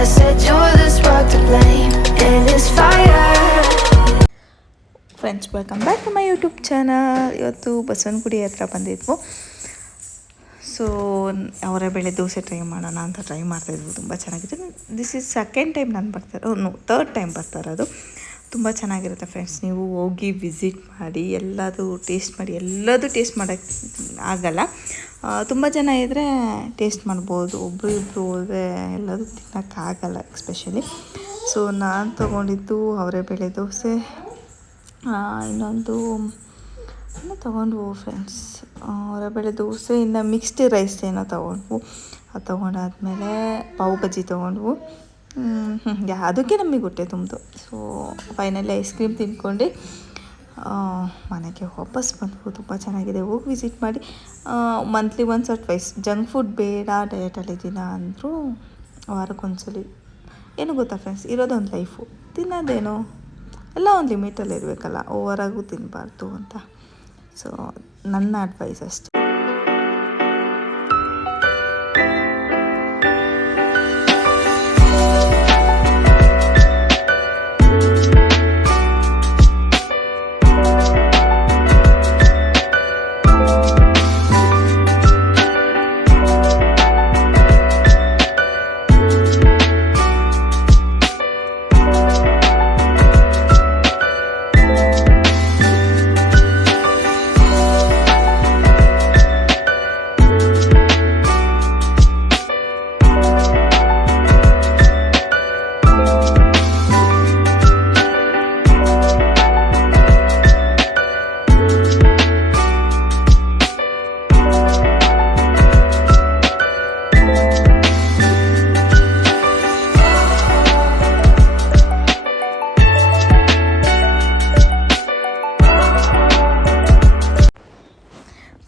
I said you're the spark to blame in this fire. Friends, welcome back to my YouTube channel. ಇವತ್ತು ಬಸವನಗುಡಿ ಹತ್ರ ಬಂದಿದ್ವು. So ಅವರ ಬೇಳೆ dosa try ಮಾಡೋಣ ಅಂತ try ಮಾಡ್ತಾಯಿದ್ವು. ತುಂಬ ಚೆನ್ನಾಗಿತ್ತು. ದಿಸ್ ಈಸ್ ಸೆಕೆಂಡ್ ಟೈಮ್ ನಾನು ಥರ್ಡ್ ಟೈಮ್ ಬರ್ತಾ ಇರೋದು. ತುಂಬ ಚೆನ್ನಾಗಿರುತ್ತೆ ಫ್ರೆಂಡ್ಸ್. ನೀವು ಹೋಗಿ ವಿಸಿಟ್ ಮಾಡಿ, ಎಲ್ಲದು ಟೇಸ್ಟ್ ಮಾಡಿ. ಎಲ್ಲದೂ ಟೇಸ್ಟ್ ಮಾಡೋಕ್ಕೆ ಆಗಲ್ಲ. ತುಂಬ ಜನ ಇದ್ದರೆ ಟೇಸ್ಟ್ ಮಾಡ್ಬೋದು. ಒಬ್ಬರು ಇಬ್ಬರು ಹೋದರೆ ಎಲ್ಲದೂ ತಿನ್ನೋಕ್ಕಾಗಲ್ಲ ಎಸ್ಪೆಷಲಿ. ಸೊ ನಾನು ತೊಗೊಂಡಿದ್ದು ಅವರೆಬೇಳೆ ದೋಸೆ, ಇನ್ನೊಂದು ತೊಗೊಂಡ್ವು ಫ್ರೆಂಡ್ಸ್. ಅವರೆಬೇಳೆ ದೋಸೆ, ಇನ್ನು ಮಿಕ್ಸ್ಡ್ ರೈಸ್ ಏನೋ ತೊಗೊಂಡ್ವು. ಅದು ತೊಗೊಂಡಾದ್ಮೇಲೆ ಪಾವ್ ಬಜ್ಜಿ ತೊಗೊಂಡ್ವು. ಅದಕ್ಕೆ ನಮಗೆ ಹೊಟ್ಟೆ ತುಂಬಿತು. ಸೊ ಫೈನಲಿ ಐಸ್ ಕ್ರೀಮ್ ತಿನ್ಕೊಂಡು ಮನೆಗೆ ವಾಪಸ್ ಬಂದ್ವು. ತುಂಬ ಚೆನ್ನಾಗಿದೆ. ಹೋಗಿ ವಿಸಿಟ್ ಮಾಡಿ. Monthly once or twice. Junk food ಬೇಡ, ಡಯಟಲ್ಲಿದ್ದೀನ ಅಂದರೂ ವಾರಕ್ಕೊಂದ್ಸಲಿ. ಏನು ಗೊತ್ತಾ ಫ್ರೆಂಡ್ಸ್, ಇರೋದೊಂದು ಲೈಫು. ತಿನ್ನೋದೇನು ಎಲ್ಲ ಒಂದು ಲಿಮಿಟಲ್ಲಿ ಇರಬೇಕಲ್ಲ, ಓವರಾಗೂ ತಿನ್ನಬಾರ್ದು ಅಂತ. ಸೊ ನನ್ನ ಅಡ್ವೈಸ್ ಅಷ್ಟೆ.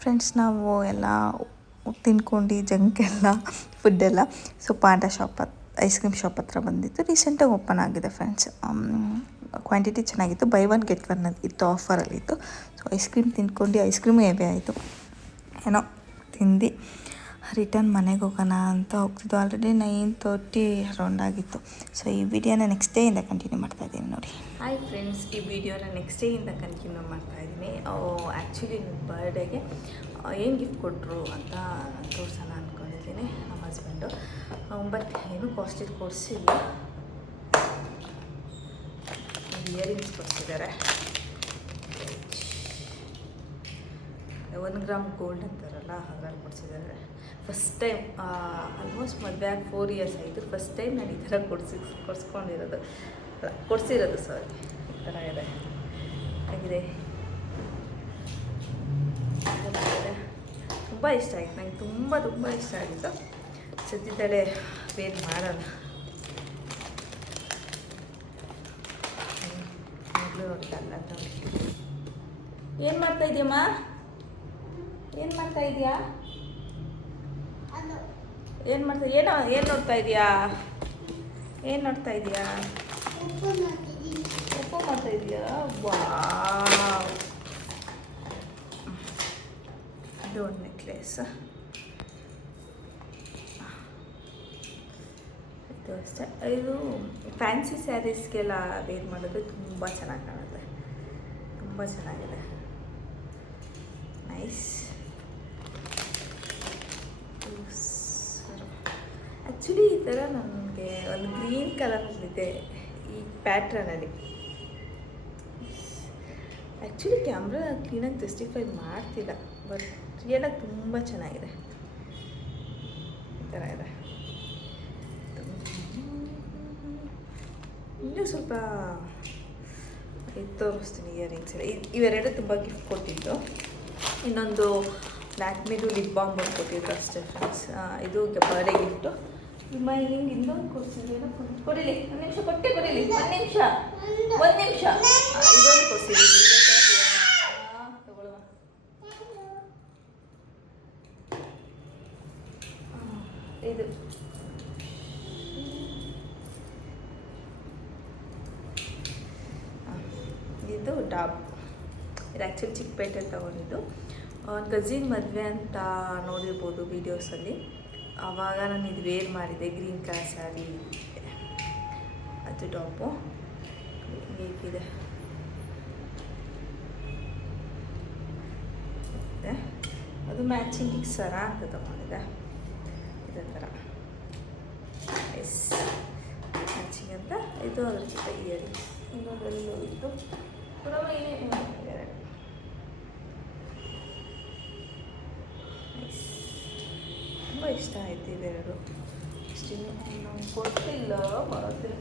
ಫ್ರೆಂಡ್ಸ್, ನಾವು ಎಲ್ಲ ತಿನ್ಕೊಂಡು ಜಂಕೆಲ್ಲ ಫುಡ್ಡೆಲ್ಲ ಸೊ ಪಾಂಡ ಶಾಪ್ ಐಸ್ ಕ್ರೀಮ್ ಶಾಪ್ ಹತ್ರ ಬಂದಿತ್ತು. ರೀಸೆಂಟಾಗಿ ಓಪನ್ ಆಗಿದೆ ಫ್ರೆಂಡ್ಸ್. ಕ್ವಾಂಟಿಟಿ ಚೆನ್ನಾಗಿತ್ತು. ಬೈ ಒನ್ ಗೆಟ್ ಒನ್ ಇತ್ತು, ಆಫರಲ್ಲಿತ್ತು. ಸೊ ಐಸ್ ಕ್ರೀಮ್ ತಿನ್ಕೊಂಡು, ಐಸ್ ಕ್ರೀಮು ಹೆವಿ ಆಯಿತು. ಏನೋ ತಿಂದು ರಿಟರ್ನ್ ಮನೆಗೆ ಹೋಗೋಣ ಅಂತ ಹೋಗ್ತಿದ್ದು. ಆಲ್ರೆಡಿ 9:30 ಅರೌಂಡ್ ಆಗಿತ್ತು. ಸೊ ಈ ವಿಡಿಯೋನ ನೆಕ್ಸ್ಟ್ ಡೇಯಿಂದ ಕಂಟಿನ್ಯೂ ಮಾಡ್ತಾಯಿದ್ದೀನಿ ನೋಡಿ. ಹಾಯ್ ಫ್ರೆಂಡ್ಸ್, ಈ ವಿಡಿಯೋನ ನೆಕ್ಸ್ಟ್ ಡೇಯಿಂದ ಕಂಟಿನ್ಯೂ ಮಾಡ್ತಾಯಿದ್ದೀನಿ. ಆ್ಯಕ್ಚುಲಿ ನನ್ನ ಬರ್ಡೇಗೆ ಏನು ಗಿಫ್ಟ್ ಕೊಟ್ಟರು ಅಂತ ತೋರ್ಸೋಣ ಅಂದ್ಕೊಂಡಿದ್ದೀನಿ ನಮ್ಮ ಹಸ್ಬೆಂಡು. ಬಟ್ ಏನೂ ಕಾಸ್ಟ್ಲಿ ಕೊಡಿಸಿಲ್ಲ. ಇಯರಿಂಗ್ಸ್ ಕೊಡಿಸಿದ್ದಾರೆ. 1 ಗ್ರಾಮ್ ಗೋಲ್ಡ್ ಅಂತಾರಲ್ಲ, ಅದರಲ್ಲಿ ಕೊಡಿಸಿದ್ದಾರೆ. ಫಸ್ಟ್ ಟೈಮ್, ಆಲ್ಮೋಸ್ಟ್ ಮದುವೆ ಆಗಿ 4 ಇಯರ್ಸ್ ಆಯಿತು. ಫಸ್ಟ್ ಟೈಮ್ ನಾನು ಈ ಥರ ಕೊಡಿಸ್ಕೊಂಡಿರೋದು. ಸಾರಿ, ಈ ಥರ ಇದೆ ಆಗಿದೆ. ತುಂಬ ಇಷ್ಟ ಆಯಿತು ನನಗೆ. ತುಂಬ ಇಷ್ಟ ಆಗಿತ್ತು. ಸದ್ಯದಲ್ಲೇ ವೇರ್ ಮಾಡೋಣ. ಏನು ಮಾಡ್ತಾಯಿದ್ಯಮ್ಮ? ಏನು ಮಾಡ್ತಾಯಿದ್ಯಾ? ಏನು ನೋಡ್ತಾ ಇದೆಯಾ? ಏನು ನೋಡ್ತಾ ಇದೆಯಾ? ಉಪ್ಪು ಮಾಡ್ತಾ ಇದೆಯಾ? ವಾವ್, ಇದು ಒಂದು ನೆಕ್ಲೆಸ್. ಇದು ಅಷ್ಟೇ. ಇದು ಫ್ಯಾನ್ಸಿ ಸ್ಯಾರೀಸ್ಗೆಲ್ಲ ವೇರ್ ಮಾಡೋದು ತುಂಬ ಚೆನ್ನಾಗಿ ಕಾಣುತ್ತೆ. ತುಂಬ ಚೆನ್ನಾಗಿದೆ. ನೈಸ್. ಆ್ಯಕ್ಚುಲಿ ಈ ಥರ ನನಗೆ ಒಂದು ಗ್ರೀನ್ ಕಲರಲ್ಲಿದೆ ಈ ಪ್ಯಾಟ್ರನಲ್ಲಿ. ಆ್ಯಕ್ಚುಲಿ ಕ್ಯಾಮ್ರಾ ಕ್ಲೀನಾಗಿ ಜಸ್ಟಿಫೈ ಮಾಡ್ತಿಲ್ಲ, ಬಟ್ ರಿಯಲಾಗಿ ತುಂಬ ಚೆನ್ನಾಗಿದೆ. ಈ ಥರ ಇದೆ. ಇನ್ನೂ ಸ್ವಲ್ಪ ಇದು ತೋರಿಸ್ತೀನಿ. ಇಯರಿಂಗ್ಸ್ ಎಲ್ಲ ಇವೆರಡು ತುಂಬ ಗಿಫ್ಟ್ ಕೊಟ್ಟಿದ್ದು. ಇನ್ನೊಂದು ಲ್ಯಾಕ್ಮಿದು ಲಿಪ್ ಬಾಮ್ ಬಂದು ಕೊಟ್ಟಿದ್ರು ಅಷ್ಟೇ ಫ್ರೆಂಡ್ಸ್. ಇದು ಬರ್ಡೇ ಗಿಫ್ಟು. ನಿಮ್ಮ ಹಿಂಗೆ ಇನ್ನೊಂದು ಕೊಡ್ಸಿದ್ರೆ ಕೊಡಿಲಿ. ಒಂದು ನಿಮಿಷ ಕೊಟ್ಟೆ ಕೊಡಿಲಿ. ಒಂದು ನಿಮಿಷ ಇದೊಂದು ಕೊಡ್ಸಿದ್ದೀವಿ. ತಗೊಳ್ಳುವ. ಇದು ಇದು ಡಾಬ್. ಇದು ಆ್ಯಕ್ಚುಲಿ ಚಿಕ್ಕಪೇಟೆ ತೊಗೊಂಡಿದ್ದು. ಕಝಿನ್ ಮದುವೆ ಅಂತ ನೋಡಿರ್ಬೋದು ವೀಡಿಯೋಸಲ್ಲಿ. ಆವಾಗ ನಾನು ಇದು ವೇರ್ ಮಾಡಿದೆ, ಗ್ರೀನ್ ಕಲರ್ ಸ್ಯಾರಿ. ಇದು ಟಾಪು ಹೇಗಿದೆ ಅದು ಮ್ಯಾಚಿಂಗ್ ಸರ ಅಂತ ತಗೊಂಡಿದೆ ಇದೇ ಥರ ಎಸ್ ಮ್ಯಾಚಿಂಗ್ ಅಂತ ಇದು ಅದ್ರ ಜೊತೆ ಇಯರಿಂಗ್ಸ್ ಇನ್ನೊಂದೆಲ್ಲೂ ಇತ್ತು ಪುನಃ ಎರಡು ತುಂಬ ಇಷ್ಟ ಆಯಿತು ಇವೆರಡು ಇಷ್ಟಿನ್ನು ನಾವು ಕೊಟ್ಟಿಲ್ಲ ಮಾಡೋದಿಲ್ಲ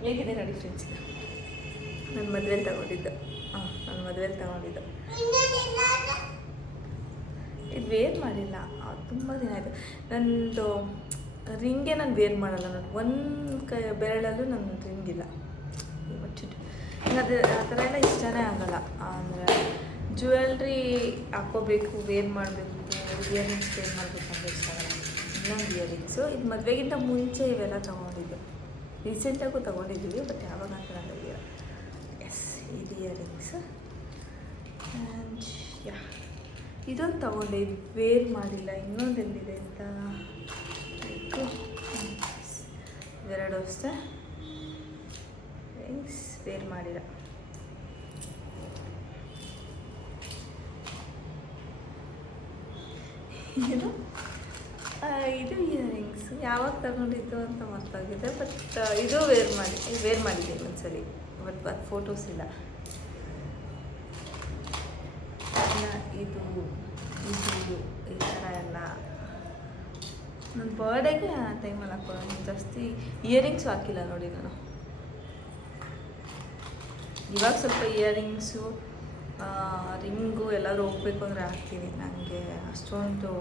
ಹೇಗಿದೆ ನೋಡಿ ಫ್ರೆಂಡ್ಸ್ ನನ್ನ ಮದುವೆಲಿ ತಗೊಂಡಿದ್ದು ನನ್ನ ಮದುವೆಲಿ ತಗೊಂಡಿದ್ದು ಇದು ವೇರ್ ಮಾಡಿಲ್ಲ ತುಂಬ ದಿನ ಆಯಿತು ನನ್ನದು ರಿಂಗೇ ನಾನು ವೇರ್ ಮಾಡಲ್ಲ ನಾನು ಒಂದು ಬೆರಳಲ್ಲೂ ನನ್ನ ರಿಂಗ್ ಇಲ್ಲ ಒಟ್ಟಿಟ್ಟು ಅದು ಆ ಥರ ಎಲ್ಲ ಇಷ್ಟನೇ ಆಗಲ್ಲ ಅಂದರೆ ಜ್ಯುವೆಲ್ರಿ ಹಾಕ್ಕೋಬೇಕು ವೇರ್ ಮಾಡಬೇಕು ಇಯರಿಂಗ್ಸ್ ವೇರ್ ಮಾಡಬೇಕು ಅಂತ ಇಷ್ಟ ಆಗಲ್ಲ ಇನ್ನೊಂದು ಇಯರಿಂಗ್ಸು ಇದು ಮದುವೆಗಿಂತ ಮುಂಚೆ ಇವೆಲ್ಲ ತೊಗೊಂಡಿದ್ದು ರೀಸೆಂಟಾಗೂ ತೊಗೊಂಡಿದ್ದೀವಿ ಬಟ್ ಯಾವಾಗ ಅಂತ ನನಗೆ ಎಸ್ ಇದು ಇಯರಿಂಗ್ಸ್ ಆ್ಯಂಡ್ ಯಾ ಇದೊಂದು ತೊಗೊಂಡೆ ಇದು ವೇರ್ ಮಾಡಿಲ್ಲ ಇನ್ನೊಂದು ಎಲ್ಲಿದೆ ಅಂತ ಇವೆರಡು ಅಷ್ಟೇ ವೇರ್ ಮಾಡಿಲ್ಲ ಇದು ಇದು ಇಯರಿಂಗ್ಸ್ ಯಾವಾಗ ತಗೊಂಡಿದ್ದು ಅಂತ ಮರ್ತೋಗಿದೆ ಬಟ್ ಇದು ವೇರ್ ಮಾಡಿದ್ದೀನಿ ಒಂದ್ಸಲಿ ಬಟ್ ಅದು ಫೋಟೋಸ್ ಇಲ್ಲ ಇದು ಇದು ಈ ಥರ ಎಲ್ಲ ನನ್ನ ಬರ್ಡೇಗೆ ಆ ಟೈಮಲ್ಲಿ ಹಾಕೊಳ್ಳೋದು ಜಾಸ್ತಿ ಇಯರಿಂಗ್ಸು ಹಾಕಿಲ್ಲ ನೋಡಿ ನಾನು ಇವಾಗ ಸ್ವಲ್ಪ ಇಯರಿಂಗ್ಸು ರಿಂಗು ಎಲ್ಲಾದರೂ ಹೋಗ್ಬೇಕು ಅಂದರೆ ಹಾಕ್ತೀನಿ ನನಗೆ ಅಷ್ಟೊಂದು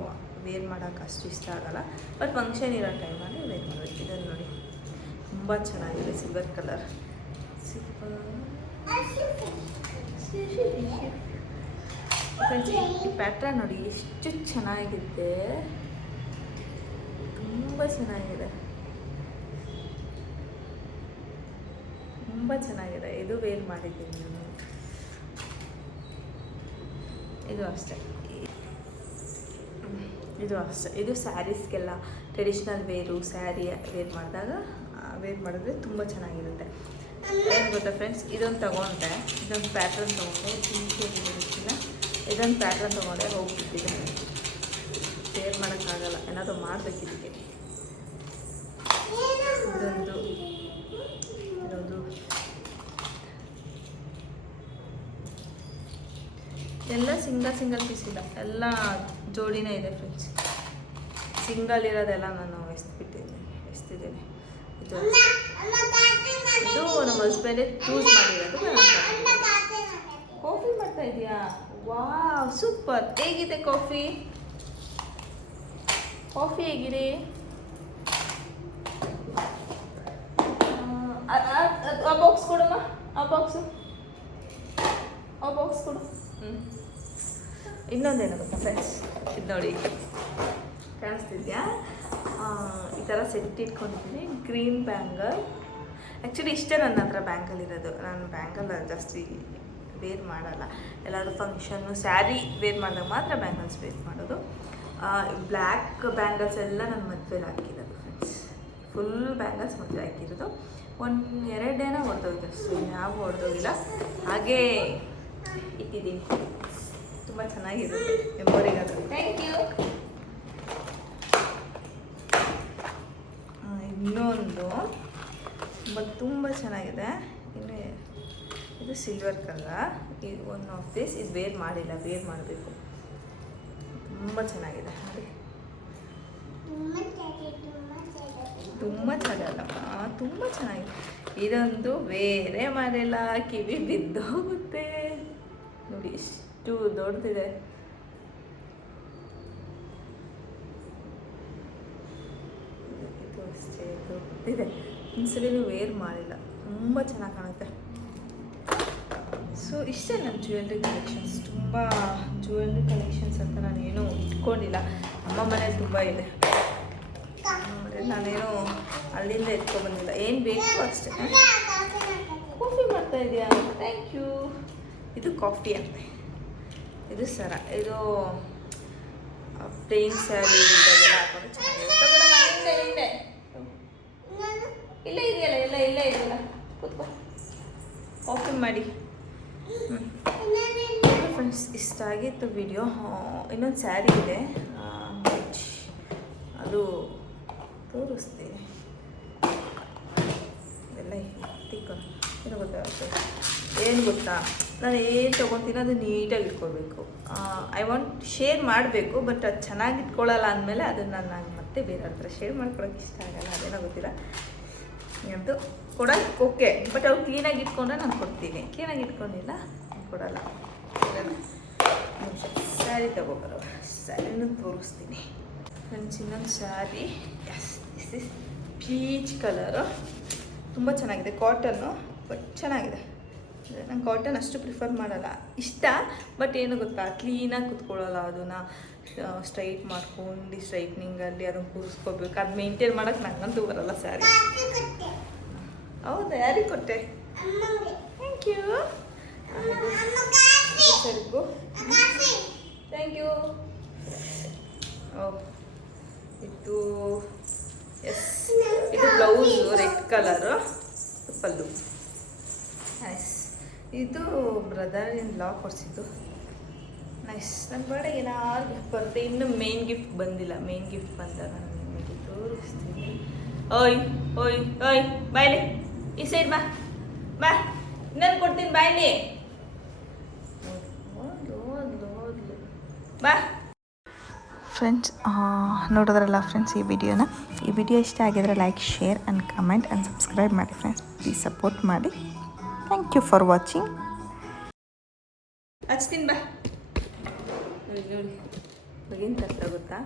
ವೇರ್ ಮಾಡೋಕ್ಕೆ ಅಷ್ಟು ಇಷ್ಟ ಆಗೋಲ್ಲ ಬಟ್ ಫಂಕ್ಷನ್ ಇರೋ ಟೈಮಲ್ಲಿ ವೇರ್ ಮಾಡಬೇಕು ಇದನ್ನು ನೋಡಿ ತುಂಬ ಚೆನ್ನಾಗಿದೆ ಸಿಲ್ವರ್ ಕಲರ್ ಈ ಪ್ಯಾಟ್ರನ್ ನೋಡಿ ಎಷ್ಟು ಚೆನ್ನಾಗಿದೆ ತುಂಬ ಚೆನ್ನಾಗಿದೆ ತುಂಬ ಚೆನ್ನಾಗಿದೆ ಇದು ವೇರ್ ಮಾಡಿದ್ದೀನಿ ನಾನು ಇದು ಅಷ್ಟೇ ಇದು ಸ್ಯಾರೀಸ್ಗೆಲ್ಲ ಟ್ರೆಡಿಷ್ನಲ್ ವೇರು ಸ್ಯಾರಿ ವೇರ್ ಮಾಡಿದ್ರೆ ತುಂಬ ಚೆನ್ನಾಗಿರುತ್ತೆ ಏನು ಗೊತ್ತಾ ಫ್ರೆಂಡ್ಸ್ ಇದೊಂದು ತೊಗೊಂಡೆ ಇದೊಂದು ಪ್ಯಾಟ್ರನ್ ತೊಗೊಂಡೆ ಗೊತ್ತಿಲ್ಲ ಇದೊಂದು ಪ್ಯಾಟ್ರನ್ ತೊಗೊಂಡೆ ಹೋಗ್ಬಿಟ್ಟಿದೆ ವೇರ್ ಮಾಡೋಕ್ಕಾಗಲ್ಲ ಏನಾದರೂ ಮಾಡಬೇಕು ಇದಕ್ಕೆ ಇದೊಂದು ಎಲ್ಲ ಸಿಂಗಲ್ ಪೀಸ್ ಇಲ್ಲ ಎಲ್ಲ ಜೋಡಿನೇ ಇದೆ ಫ್ರೆಂಡ್ಸ್ ಸಿಂಗಲ್ ಇರೋದೆಲ್ಲ ನಾನು ಎಸ್ತಿದ್ದೀನಿ ಇದು ನಮ್ಮ ಹಸ್ಬೆಂಡೇ ಚೂಸ್ ಮಾಡಿರೋದು ಕಾಫಿ ಮಾಡ್ತಾ ಇದೆಯಾ ವಾವ್ ಸೂಪರ್ ಹೇಗಿದೆ ಕಾಫಿ ಹೇಗಿದೆ ಆ ಬಾಕ್ಸ್ ಕೊಡಮ್ಮ ಆ ಬಾಕ್ಸ್ ಕೊಡು ಇನ್ನೊಂದೇನು ಗೊತ್ತಾ ಫ್ರೆಂಡ್ಸ್ ಇದು ನೋಡಿ ಕಾಣಿಸ್ತಿದ್ಯಾ ಈ ಥರ ಸೆಟ್ ಇಟ್ಕೊಂಡಿದ್ದೀನಿ ಗ್ರೀನ್ ಬ್ಯಾಂಗಲ್ ಆ್ಯಕ್ಚುಲಿ ಇಷ್ಟೇ ನನ್ನ ಹತ್ರ ಬ್ಯಾಂಗಲ್ ಇರೋದು ನಾನು ಬ್ಯಾಂಗಲ್ ಜಾಸ್ತಿ ವೇರ್ ಮಾಡಲ್ಲ ಎಲ್ಲಾದರೂ ಫಂಕ್ಷನ್ನು ಸ್ಯಾರಿ ವೇರ್ ಮಾಡಿದಾಗ ಮಾತ್ರ ಬ್ಯಾಂಗಲ್ಸ್ ವೇರ್ ಮಾಡೋದು ಬ್ಲ್ಯಾಕ್ ಬ್ಯಾಂಗಲ್ಸ್ ಎಲ್ಲ ನನ್ನ ಮದುವೆಲಿ ಹಾಕಿರೋದು ಫ್ರೆಂಡ್ಸ್ ಫುಲ್ ಬ್ಯಾಂಗಲ್ಸ್ ಮದುವೆ ಹಾಕಿರೋದು ಎರಡೇನೋ ಹೊಡೆದೋಗಿದೆ ಅಷ್ಟು ಯಾವ ಹೊಡೆದೋಗಿಲ್ಲ ಹಾಗೇ ಇಟ್ಟಿದ್ದೀನಿ ತುಂಬ ಚೆನ್ನಾಗಿರುತ್ತೆ ಮೆಮೊರಿಗಾದರೂ ಥ್ಯಾಂಕ್ ಯು ಇನ್ನೊಂದು ತುಂಬ ಚೆನ್ನಾಗಿದೆ ಇನ್ನು ಇದು ಸಿಲ್ವರ್ ಕಲರ್ ಇದು ಒನ್ ಆಫ್ ದಿಸ್ ಇದು ವೇರ್ ಮಾಡಿಲ್ಲ ವೇರ್ ಮಾಡಬೇಕು ತುಂಬ ಚೆನ್ನಾಗಿದೆ ನೋಡಿ ತುಂಬ ಚೆನ್ನಾಗಲ್ಲಮ್ಮ ತುಂಬ ಚೆನ್ನಾಗಿದೆ ಇದೊಂದು ಬೇರೆ ಮಾಡಿಲ್ಲ ಕಿವಿ ಬಿದ್ದೋಗುತ್ತೆ ನೋಡಿ ಎಷ್ಟು ದೊಡ್ಡದಿದೆ ಇದು ಅಷ್ಟೇ ದೊಡ್ಡದಿದೆ ಒಂದ್ಸಲಿನೂ ವೇರ್ ಮಾಡಿಲ್ಲ ತುಂಬ ಚೆನ್ನಾಗಿ ಕಾಣುತ್ತೆ ಸೊ ಇಷ್ಟೇ ನನ್ನ ಜ್ಯುವೆಲ್ರಿ ಕಲೆಕ್ಷನ್ಸ್ ತುಂಬ ಜ್ಯುವೆಲ್ರಿ ಕಲೆಕ್ಷನ್ಸ್ ಅಂತ ನಾನೇನು ಇಟ್ಕೊಂಡಿಲ್ಲ ಅಮ್ಮ ಮನೇಲಿ ತುಂಬ ಇದೆ ನಾನೇನು ಅಲ್ಲಿಂದ ಎತ್ಕೊಬಂದಿಲ್ಲ ಏನು ಬೇಕು ಅಷ್ಟೇ ಕಾಫಿ ಮಾಡ್ತಾ ಇದೆಯಾ ಥ್ಯಾಂಕ್ ಯು ಇದು ಕಾಫಿ ಅಂತೆ ಇದು ಸರ ಇದು ಪ್ಲೇನ್ ಸ್ಯಾರಿ ಇದೆಲ್ಲ ಹಾಕೊಂಡು ಚೆನ್ನಾಗಿರುತ್ತೆ ಇಲ್ಲ ಇದೆಯಲ್ಲ ಇಲ್ಲ ಇದೆಯಲ್ಲ ಕೂತ್ಕೋ ಓಪನ್ ಮಾಡಿ. ಫ್ರೆಂಡ್ಸ್ ಇಷ್ಟ ಆಗಿತ್ತು ವಿಡಿಯೋ. ಇನ್ನೊಂದು ಸ್ಯಾರಿ ಇದೆ, ಅದು ತೋರಿಸ್ತೀನಿ. ಎಲ್ಲ ಏನು ಗೊತ್ತಾ, ನಾನು ಏನು ತೊಗೊತೀನಿ ಅದು ನೀಟಾಗಿ ಇಟ್ಕೊಳ್ಬೇಕು. ಐ ವಾಂಟ್ ಶೇರ್ ಮಾಡಬೇಕು, ಬಟ್ ಅದು ಚೆನ್ನಾಗಿ ಇಟ್ಕೊಳ್ಳಲ್ಲ ಅಂದಮೇಲೆ ಅದನ್ನು ನಾನು ಮತ್ತೆ ಬೇರೆ ಹತ್ರ ಶೇರ್ ಮಾಡ್ಕೊಳಕ್ಕೆ ಇಷ್ಟ ಆಗಲ್ಲ. ಅದೇನೋ ಗೊತ್ತಿಲ್ಲ, ಅದು ಕೊಡೋಕ್ಕೆ ಓಕೆ, ಬಟ್ ಅವ್ರು ಕ್ಲೀನಾಗಿ ಇಟ್ಕೊಂಡ್ರೆ ನಾನು ಕೊಡ್ತೀನಿ. ಕ್ಲೀನಾಗಿ ಇಟ್ಕೊಂಡಿಲ್ಲ ಕೊಡಲ್ಲ. ಸ್ಯಾರಿ ತಗೋಬರೋ, ಸ್ಯಾರಿನೂ ತೋರಿಸ್ತೀನಿ ಫ್ರೆಂಡ್ಸ್. ಇನ್ನೊಂದು sari, yes this is peach colour, ತುಂಬ ಚೆನ್ನಾಗಿದೆ. ಕಾಟನ್ನು, ಬಟ್ ಚೆನ್ನಾಗಿದೆ. ನಾನು ಕಾಟನ್ ಅಷ್ಟು ಪ್ರಿಫರ್ ಮಾಡಲ್ಲ, ಇಷ್ಟ, ಬಟ್ ಏನು ಗೊತ್ತಾ, ಕ್ಲೀನಾಗಿ ಕುತ್ಕೊಳ್ಳಲ್ಲ. ಅದನ್ನು ಸ್ಟ್ರೈಟ್ ಮಾಡ್ಕೊಂಡು ಸ್ಟ್ರೈಟ್ನಿಂಗಲ್ಲಿ ಅದನ್ನು ಕೂರಿಸ್ಕೋಬೇಕು. ಅದು ಮೇಂಟೈನ್ ಮಾಡೋಕ್ಕೆ ನಂಗಂತೂ ಬರಲ್ಲ ಸ್ಯಾರಿ. ಹೌದಾ, ಯಾರಿಗೆ ಕೊಟ್ಟೆ? Thank you. ಸರಿಗೂ ಥ್ಯಾಂಕ್ ಯು. ಇದು ಎಸ್, ಇದು blouse red colour, pallu. Nice. ಇದು ಬ್ರದರ್ ಇನ್ ಲಾ ಕೊಡಿಸಿದ್ದು. ನೈಸ್. ನನ್ನ ಬರ್ಡೇ ಏನಾದ್ರು ಗಿಫ್ಟ್ ಬರುತ್ತೆ. ಇನ್ನು ಮೇನ್ ಗಿಫ್ಟ್ ಬಂದಿಲ್ಲ. ಮೇನ್ ಗಿಫ್ಟ್ ಬಂದಾಗ ನಾನು ನಿಮಗೆ ತೋರಿಸ್ತೀನಿ. ಓಯ್ ಓಯ್ ಓಯ್ ಬಾಯ್ಲಿ, ಈ ಸೈಡ್ ಬಾ ಬಾ, ಇನ್ನೊಂದು ಕೊಡ್ತೀನಿ ಬಾಯ್ಲಿ. ಬಾ ಫ್ರೆಂಡ್ಸ್. ನೋಡಿದ್ರಲ್ಲ ಫ್ರೆಂಡ್ಸ್ ಈ ವಿಡಿಯೋ ಇಷ್ಟ ಆಗಿದ್ರೆ like, share and comment and subscribe ಮಾಡಿ ಫ್ರೆಂಡ್ಸ್. ಪ್ಲೀಸ್ ಸಪೋರ್ಟ್ ಮಾಡಿ. Thank you for watching. ಹಚ್ತೀನಿ ಬಾ. ನೋಡಿ ನೋಡಿ, ಏನು ಗೊತ್ತಾ